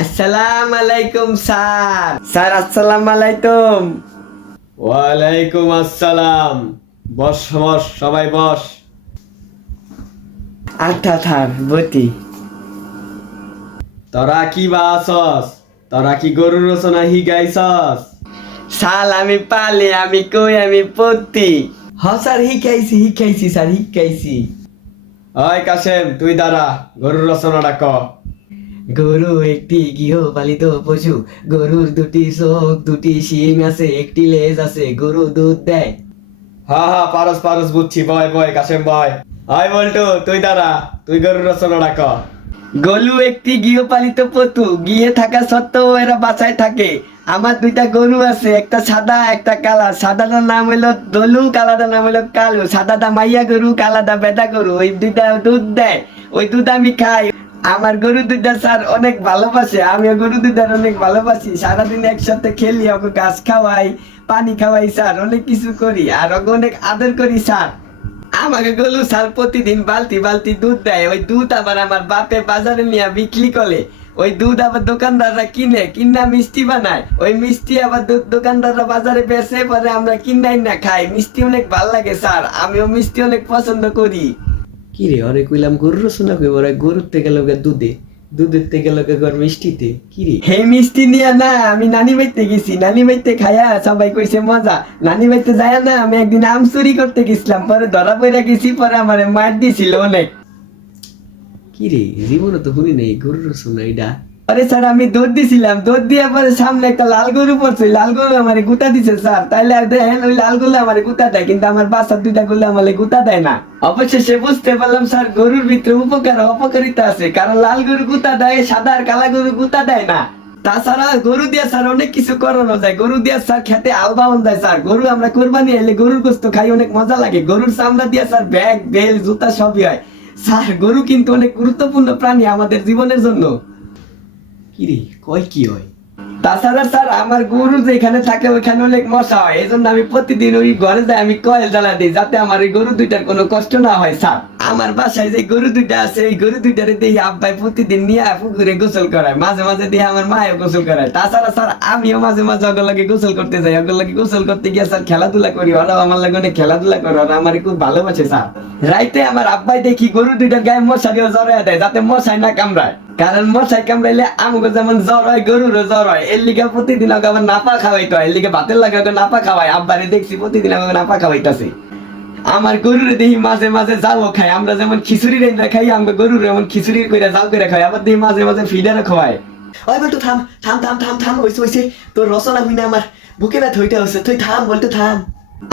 আসসালাম আলাইকুম sir. Sir আসসালাম আলাইকুম। ওয়ালাইকুম আসসালাম। বস বস, সবাই বস। আচ্ছা স্যার বটি। তোরা কি বাসস? তোরা কি গরুর রচনা হিগাইছস? স্যার আমি পালি, আমি কই, আমি পড়তি। হ স্যার হিকাইছি স্যার হিকাইছি। ওই কাশেম, তুই দাঁড়া, গরুর রচনাটা ক। গরু একটি গৃহপালিত পশু। গরুর দুটি চোখ, দুটি শিং আছে, একটি লেজ আছে। গরু দুধ দেয়। হ্যাঁ, পারস পারস, বুঝছি। বয় বয় কাশেম বয়। ওই বল্টু, তুই দাঁড়া, তুই গরুর রচনাটা ক। গরু একটি গৃহপালিত পশু, গৃহে থাকা সত্ত্বেও এরা বাসায় থাকে। আমার দুইটা গরু আছে, একটা সাদা একটা কালা। সাদাটার নাম হলো দলু, কালাটার নাম হলো কালু। সাদাটা মাইয়া গরু, কালাটা বেটা গরু। ওই দুইটা দুধ দেয়, ওই দুধ আমি খাই। আমার গরু দুইটা স্যার অনেক ভালোবাসে, আমিও গরু দুইটার অনেক ভালোবাসি। সারাদিন একসাথে খেলি, ওকে ঘাস খাওয়াই, পানি খাওয়াই স্যার, অনেক কিছু করি আর ওকে অনেক আদর করি স্যার। আমাকে গরু স্যার প্রতিদিন বালতি বালতি দুধ দেয়। ওই দুধ আবার আমার বাপে বাজারে নিয়ে বিক্রি করে। ওই দুধ আবার দোকানদাররা কিনা মিষ্টি বানায়। ওই মিষ্টি আবার দোকানদাররা বাজারে বেচে, পরে আমরা কিনাই না খাই। মিষ্টি অনেক ভাল লাগে স্যার, আমিও মিষ্টি অনেক পছন্দ করি। কি রে অরে কইলাম গরুর রচনা কইব, ওরা গরুর থেকে লোকে দুধে, দুধের থেকে লোকে গর মিষ্টিতে। কি রে হে মিষ্টি নিয়ে না আমি নানি বাড়িতে গেছি, নানি বাড়িতে খাইয়া সবাই কইছে মজা। নানি বাড়িতে যায় না আমি একদিন আম চুরি করতে গেছিলাম, পরে ধরা পড়ে গেছি, পরে আমার মার দিছিল অনেক। কি রে জীবনে তো শুনি নাই গরুর রচনা এটা। আরে স্যার আমি দৌড় দিছিলাম, দৌড় দিয়ে পরে সামনে একটা লাল গরু পড়ছে, লাল গরু আমারে গুতা দিছে স্যার। তাইলে আর দেখেন ওই লাল গরু আমারে গুতা দেয়, কিন্তু আমার বাচ্চার দুইটা গরু আমারে গুতা দেয় না। অবশেষে বুঝতে পারলাম স্যার গরুর ভিতরে উপকার ও অপকারিতা আছে, কারণ লাল গরু গুতা দেয়, সাদা আর কালা গরু গুতা দেয় না। তাছাড়া গরু দিয়ে স্যার অনেক কিছু করানো যায়। গরু দিয়ে স্যার খেতে আল বাউন দেয় স্যার। গরু আমরা কোরবানি এলে গরুর গোস্ত খাই, অনেক মজা লাগে। গরুর চামড়া দিয়ে স্যার ব্যাগ বেল জুতা সবই হয় স্যার। গরু কিন্তু অনেক গুরুত্বপূর্ণ প্রাণী আমাদের জীবনের জন্য। কি রে কয় কি হয়? তাছাড়া স্যার আমার গরু যেখানে থাকে ওইখানে অনেক মশা হয়, এই জন্য আমি প্রতিদিন ওই ঘরে যাই, আমি কয়েল জ্বালা দিই, যাতে আমার এই গরু দুইটার কোনো কষ্ট না হয় স্যার। আমার বাসায় যে গরু দুইটা আছে, এই গরু দুইটারে দেখি আব্বাই প্রতিদিন নিয়ে পুকুরে গোসল করায়, মাঝে মাঝে দিয়ে আমার মায়েও গোসল করায়। তাছাড়া স্যার আমিও মাঝে মাঝে ওগুলো লাগে গোসল করতে যাই। ওগুলো লাগে গোসল করতে গিয়ে স্যার খেলাধুলা করি, ওরাও আমার লাগে অনেক খেলাধুলা করে, ওরা আমার খুব ভালোবাসে স্যার। রাইতে আমার আব্বাই দেখি গরু দুইটার গায়ে মশারিও জড়াইয়া দেয়, যাতে মশাই না কামড়ায়। কারণ মশাই কামড়াইলে আমাকে যেমন জ্বর হয়, গরুরও জ্বর হয়। এর লিগে প্রতিদিন ওকে আবার নাপা খাওয়াইতে হয়, এর লিগে ভাতের লাগে ওকে নাপা খাওয়াই। আব্বারে দেখছি প্রতিদিন আমাকে নাপা খাওয়াইতেছে। আমার গরুরে দেখি মাঝে মাঝে জালও খাই, আমরা যেমন খিচুড়ি রেন্দা খাই, আমরা গরুর এমন খিচুড়ি করে জাল করে খাই। আবার দেখি মাঝে মাঝে ফিডারও খাওয়ায়। ওই বলতো থাম থাম থাম থাম থাম, হইছে তোর রচনা হইনা আমার বুকে ব্যথা হইতে হচ্ছে, তুই থাম বলতো থাম।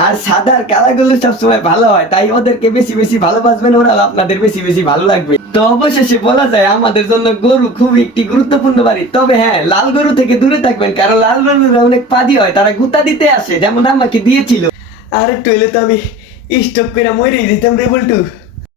আর সাদা আর কালা গরু সবসময় ভালো হয়, তাই ওদেরকে বেশি বেশি ভালোবাসবেন, ওরা আপনাদের বেশি বেশি ভালো লাগবে। তো অবশেষে বলা যায় আমাদের জন্য গরু খুব একটি গুরুত্বপূর্ণ বাড়ি। তবে হ্যাঁ, লাল গরু থেকে দূরে থাকবেন, কারণ লাল গরুরা অনেক পাদি হয়, তারা গুতা দিতে আসে, যেমন আমাকে দিয়েছিল। আর একটু হইলে তো আমি স্টপ করে মরে যেতাম রে বল্টু।